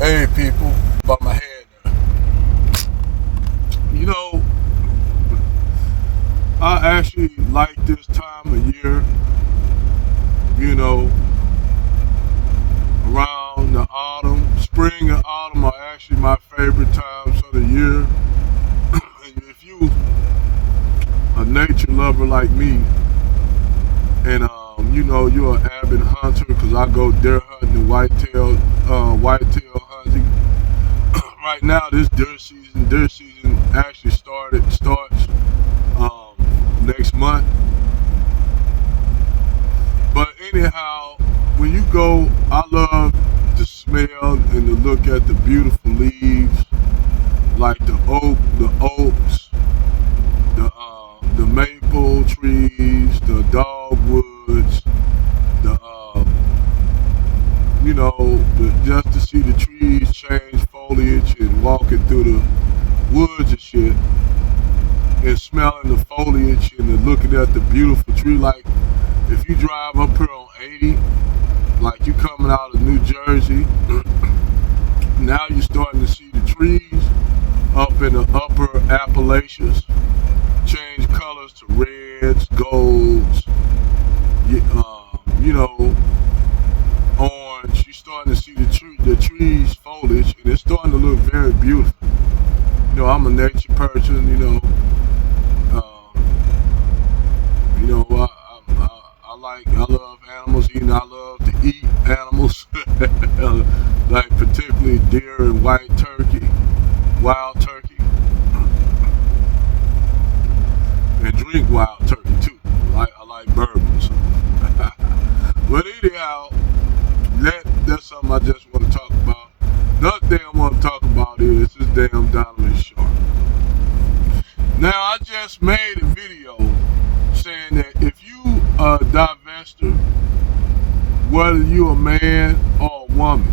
Hey people, about my head there. You know, I actually like this time of year, you know, around the autumn. Spring and autumn are actually my favorite times of the year. And if you a nature lover like me, and you're an avid hunter, because I go deer hunting and whitetail hunting. Right now, this deer season actually starts um, next month. But anyhow, when you go, I love to smell and to look at the beautiful leaves, like the oaks, the maple trees, the dogwoods, the just to see the trees change foliage and walking through the woods and shit, and smelling the foliage and looking at the beautiful tree. Like if you drive up here on 80, like you coming out of New Jersey, now you're starting to see the trees up in the upper Appalachians change colors to reds, golds, you know, orange. You're starting to see the trees foliage, and it's starting to look very beautiful. I'm a nature person. Uh, I love animals. I love to eat animals, like particularly deer and wild turkey, and drink wild turkey too. I like bourbon. So. But anyhow, that's something I just want to talk about. Another thing I want to talk about is this damn Donovan Sharpe. Now, I just made a video saying that if you are a divester, whether you a man or a woman,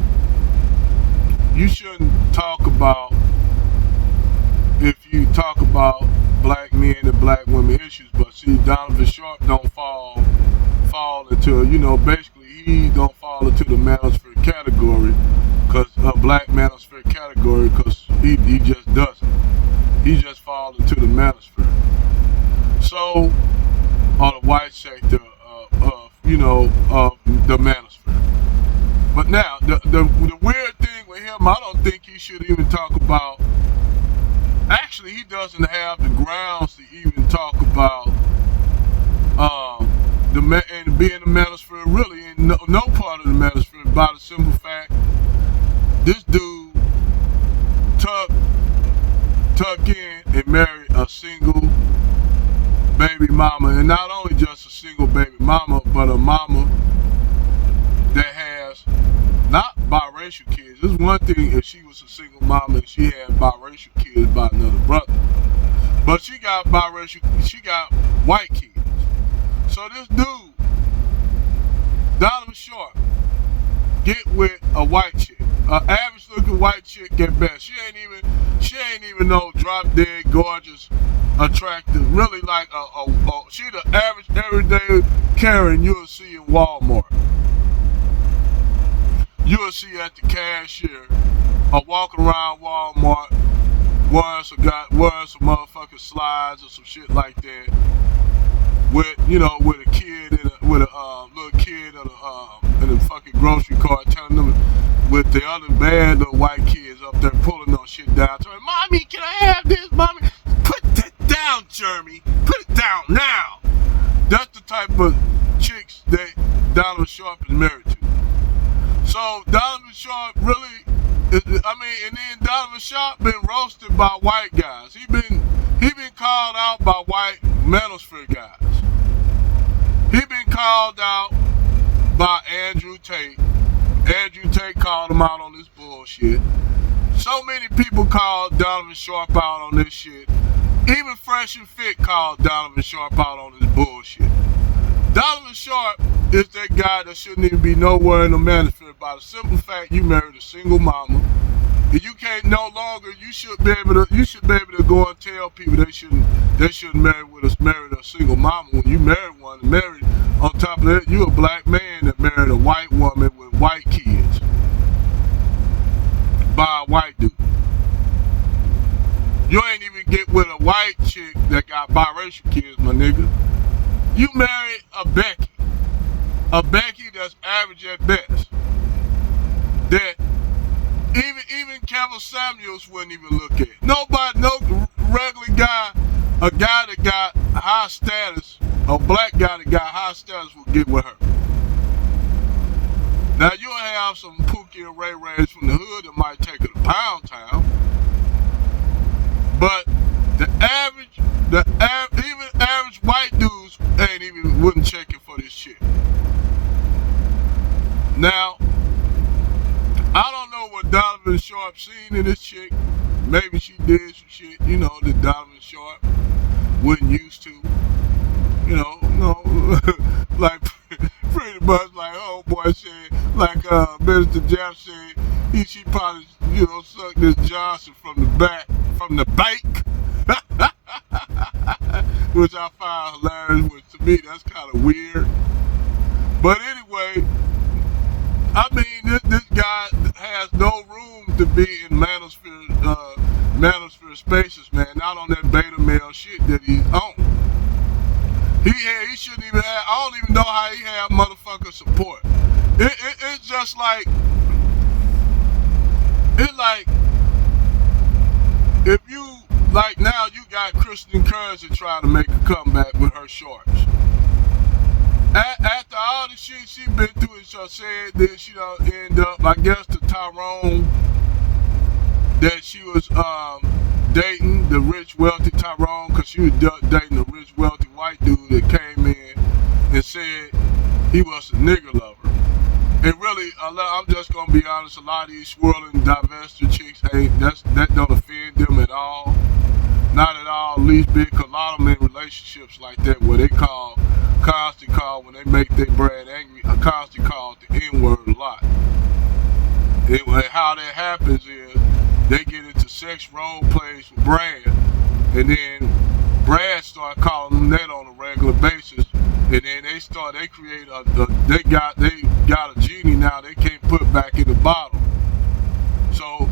you shouldn't talk about, if you talk about black men and black women issues. But see, Donovan Sharpe don't fall into, basically he don't fall into the manosphere category, because a black manosphere category, because he just doesn't. He just falls into the manosphere. So, on the white sector of the manosphere. But now, the weird thing with him, I don't think he should even talk about. Actually, he doesn't have the grounds to even talk about and being the manosphere. Really, in no part of the manosphere, by the simple fact, this dude tuck in and marry a single baby mama, and not only just a single baby mama, but a mama that has not biracial kids. It's one thing if she was a single mama and she had biracial kids by another brother, but she got white kids. So this dude, Donovan Sharpe, get with a white chick, an average looking white chick at best. She ain't even no drop dead gorgeous, attractive. Really like she the average everyday Karen you'll see in Walmart. You'll see at the cashier or walking around Walmart wearing some motherfucking slides or some shit like that. With a kid with a little kid in a fucking grocery cart, telling them with the other bad little white kids up there pulling on shit down. Telling, "Mommy, can I have this, mommy? Put that down, Jeremy. Put it down now." That's the type of chicks that Donovan Sharpe is married to. So Donovan Sharpe really, and then Donovan Sharpe been roasted by white guys. He been called out by white manosphere guys. He been called out by Andrew Tate. Andrew Tate called him out on this bullshit. So many people called Donovan Sharpe out on this shit. Even Fresh and Fit called Donovan Sharpe out on this bullshit. Donovan Sharpe is that guy that shouldn't even be nowhere in the manosphere by the simple fact you married a single mama. And you can't no longer. You should be able to go and tell people they shouldn't marry a single mama. When you marry one, on top of that, you a black man that married a white woman with white kids. white dude. You ain't even get with a white chick that got biracial kids, my nigga. You marry a Becky that's average at best. That even Kevin Samuels wouldn't even look at. Nobody, no regular guy, a guy that got high status, a black guy that got high status will get with her. Now you'll have some Pookie and Ray Rays from the hood that might take her to Pound Town, but even average white dudes wouldn't check it for this shit. Now, I don't know what Donovan Sharpe seen in this chick. Maybe she did some shit, that Donovan Sharpe wouldn't used to. Like pretty much like homeboy said, like Minister Jeff said, she probably, sucked this Johnson from the bank. Which I find hilarious, which to me that's kind of weird. But anyway, I mean, this guy has no room to be in manosphere spaces, man. Not on that beta male shit that he's on. He shouldn't even have. I don't even know how he had motherfucker support. It's just like if you like now you got Kristen Currency trying to make a comeback with her shorts. After all the shit she been through, and so said that she end up, I guess, to Tyrone that she was dating the rich, wealthy Tyrone, because she was dating the rich, wealthy white dude that came in and said he was a nigger lover. And really, I'm just gonna be honest, a lot of these swirling, divested chicks, that don't offend them at all. Not at all, at least big, because a lot of them in relationships like that where they constantly call when they make their bread angry, constantly call the N-word a lot. And how that happens is they get into sex role plays with Brad, and then Brad start calling them that on a regular basis, and then they create they got a genie now they can't put back in the bottle. So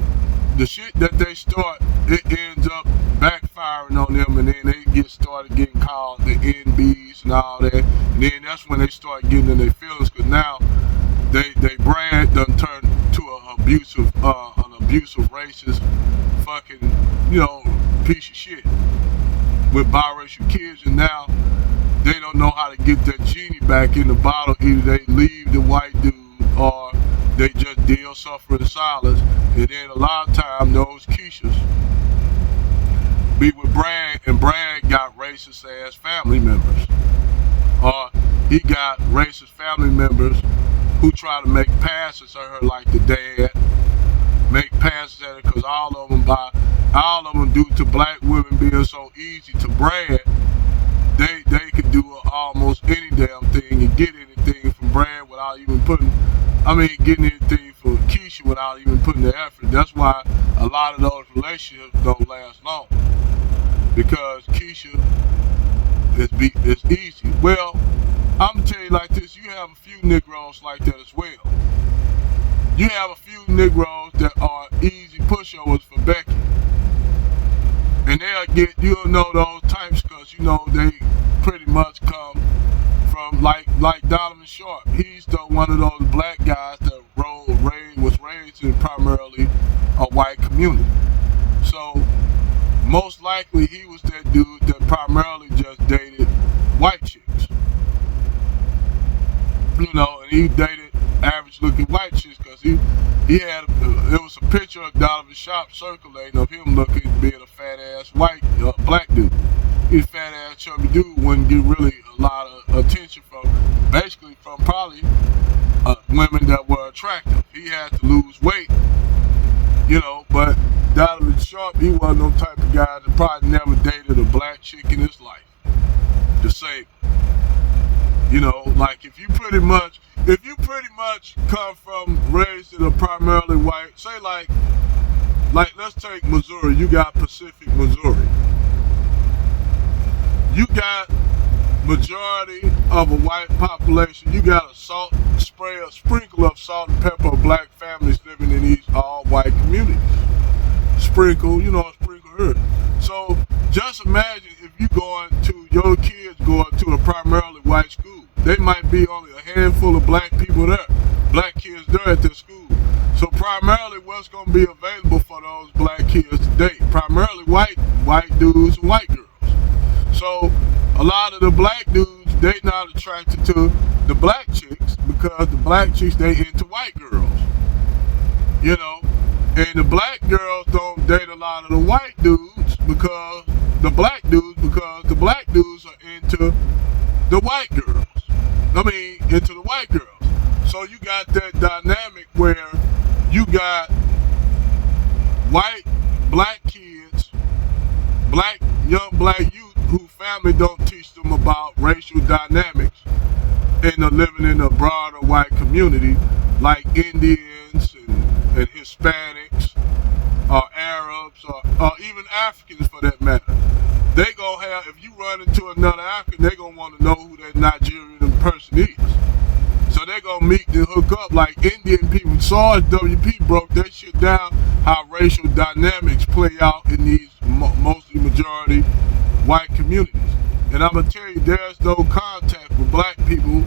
the shit that they start, it ends up backfiring on them, and then they get started getting called the NBs and all that, and then that's when they start getting in their feelings, because now they Brad done turned to an abusive racist fucking piece of shit with biracial kids, and now they don't know how to get that genie back in the bottle. Either they leave the white dude or they just deal suffer in silence, and then a lot of time those Keishas be with Brad, and Brad got racist ass family members, or he got racist family members who try to make passes at her like the dad, make passes at her, because all of them due to black women being so easy to Brad, they could do almost any damn thing and get anything from Brad without even getting anything from Keisha without even putting the effort. That's why a lot of those relationships don't last long, because Keisha is easy. Well, I'm gonna tell you like this, you have a few Negroes like that as well. You have a few Negroes that are easy pushovers for Becky. And you'll know those types because they pretty much come from like Donovan Sharpe. He's one of those black guys that was raised in primarily a white community. So most likely he was that dude that primarily just dated white chicks. And he dated average looking white chicks because there was a picture of Donovan Sharpe circulating of him being a fat ass white black dude. He's a fat ass chubby dude, wouldn't get really a lot of attention from probably women that were attractive. He had to lose weight, but Donovan Sharpe, he wasn't no type of guy that probably never dated a black chick in his life. To say, like if you pretty much come from raised in a primarily white, say like let's take Missouri. You got Pacific Missouri. You got majority of a white population, you got a sprinkle of salt and pepper of black families living in these all white communities. Sprinkle her. So just imagine if your kids going to a primarily white school. They might be only a handful of black people there, black kids there at the school. So primarily what's going to be available for those black kids today? Primarily white dudes and white girls. So a lot of the black dudes, they not attracted to the black chicks because the black chicks, they into white girls. And the black girls don't date a lot of the white dudes because the black dudes are into the white girls. Into the white girls. So you got that dynamic where you got white, black kids, young black youth who family don't teach them about racial dynamics and are living in a broader white community like Indians and Hispanics or Arabs or even Africans for that matter. They gonna have, if you run into another African, they gonna want to know who that Nigerian person is. So they gonna meet and hook up like Indian people. SARS WP broke that shit down, how racial dynamics play out in these mostly majority white communities. And I'm gonna tell you, there's no contact with black people.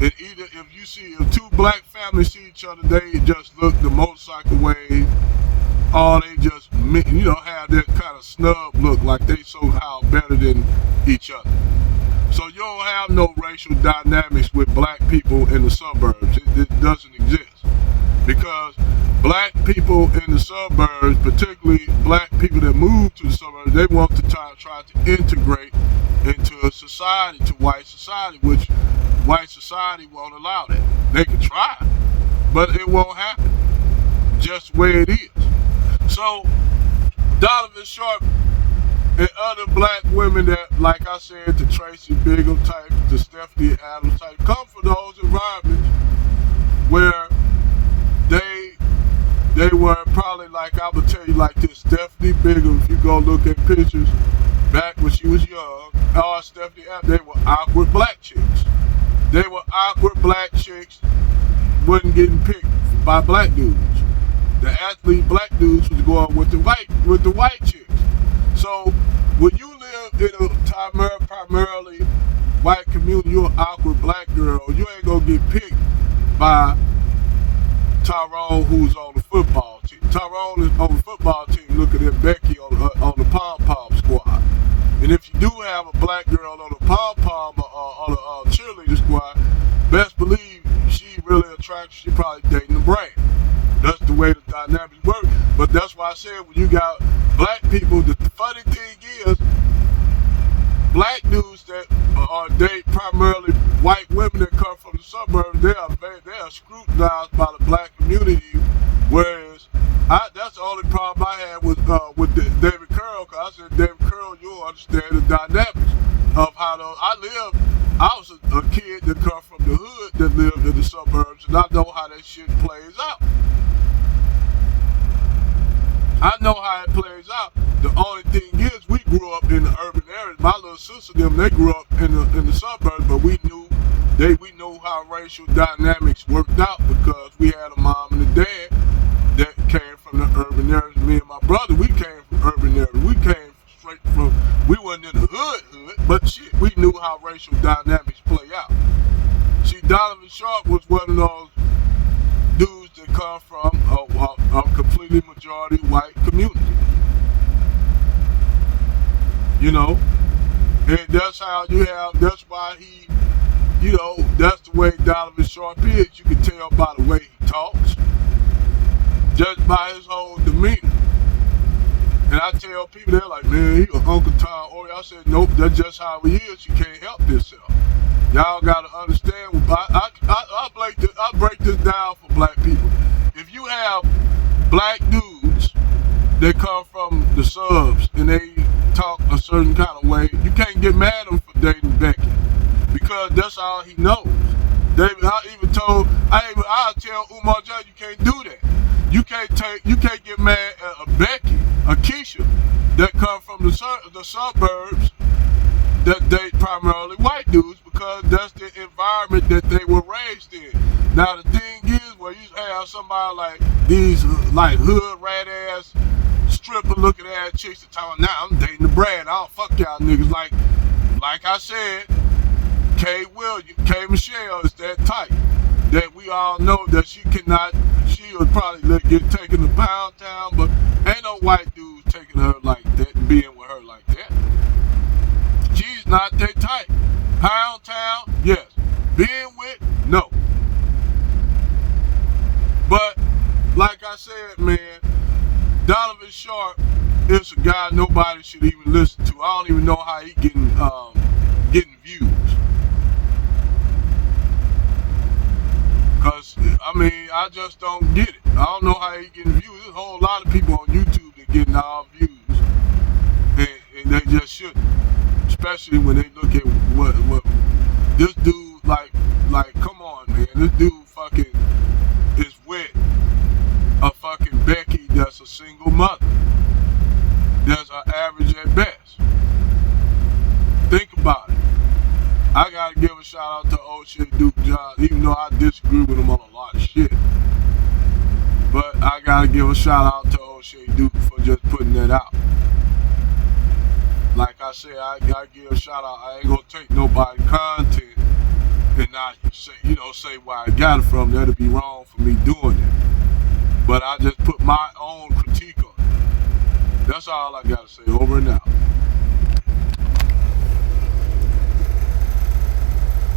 And either if two black families see each other, they just look the motorcycle wave, or they just have that kind of snub look, like they somehow better than each other. So you don't have no racial dynamics with black people in the suburbs. It doesn't exist. Because black people in the suburbs, particularly black people that move to the suburbs, they want to try to integrate into a society, to white society, which white society won't allow that. They can try, but it won't happen. Just the way it is. So Donovan Sharpe and other black women that, like I said, the Tracy Bigham type, the Stephanie Adams type, come from those environments where they were probably, like I would tell you like this, Stephanie Bigham, if you go look at pictures back when she was young, or Stephanie Adams, they were awkward black chicks. They were awkward black chicks, wasn't getting picked by black dudes. The athlete black dudes was going with the white chicks. So when you live in a primarily white community, you're an awkward black girl, you ain't gonna get picked by Tyrone, who's on the football team. Tyrone is on the football team looking at Becky on the pom-pom squad. And if you do have a black girl on the pom-pom or on the cheerleader squad, best believe she really attractive, she probably dating the brand. That's the way the dynamics work. But that's why I said when you got black people, the funny thing is, black dudes that date primarily white women that come from the suburbs, they are scrutinized by the black community. Whereas that's the only problem I had with David Curl, because I said, David Curl, you'll understand the dynamics of how I was a kid that come from the hood that lived in the suburbs, and I know how that shit plays out. I know how it plays out. The only thing is, we grew up in the urban areas. My little sister, they grew up in the suburbs, but we knew how racial dynamics worked out because we had a mom and a dad that came from the urban areas. Me and my brother, we came from urban areas. We came straight from, we wasn't in the hood, but shit, we knew how racial dynamics play out. See, Donovan Sharpe was one of those dudes that come from a completely majority white community. And that's how that's why he, that's the way Donovan Sharpe is. You can tell by the way he talks, just by his whole demeanor. And I tell people, they're like, man, he an Uncle Tom. Or I said, nope, that's just how he is. You can't help yourself. Y'all gotta understand. I break this down for black people. If you have black dudes that come from the subs and they talk a certain kind of way, you can't get mad at them for dating Becky because that's all he knows. I tell Umar J, you can't do that. You can't get mad at a Becky, a Keisha that come from the suburbs that date primarily white dudes because that's the environment that they were raised in. Now the thing is, where you have somebody like these like hood rat ass stripper looking ass chicks that talking, now I'm dating the Brad. I don't fuck y'all niggas. Like I said, K Michelle is that type that we all know that she would probably get taken to Pound Town, but ain't no white dudes taking her like that and being with her like that. She's not that type. Pound Town, yes. Being with, no. But, like I said, man, Donovan Sharpe is a guy nobody should even listen to. I don't even know how he getting views. Cause I mean, I just don't get it. I don't know how he getting views. There's a whole lot of people on YouTube that getting all views, and they just shouldn't. Especially when they look at what this dude like. Come on, man, this dude fucking is with a fucking Becky that's a single mother. That's an average at best. Think about it. I gotta give a shout out to O'Shea Duke John, even though I disagree with him on a lot of shit. But I gotta give a shout out to O'Shea Duke for just putting that out. Like I said, I gotta give a shout out. I ain't gonna take nobody's content and not say where I got it from. That'd be wrong for me doing it. But I just put my own critique on it. That's all I gotta say. Over and out.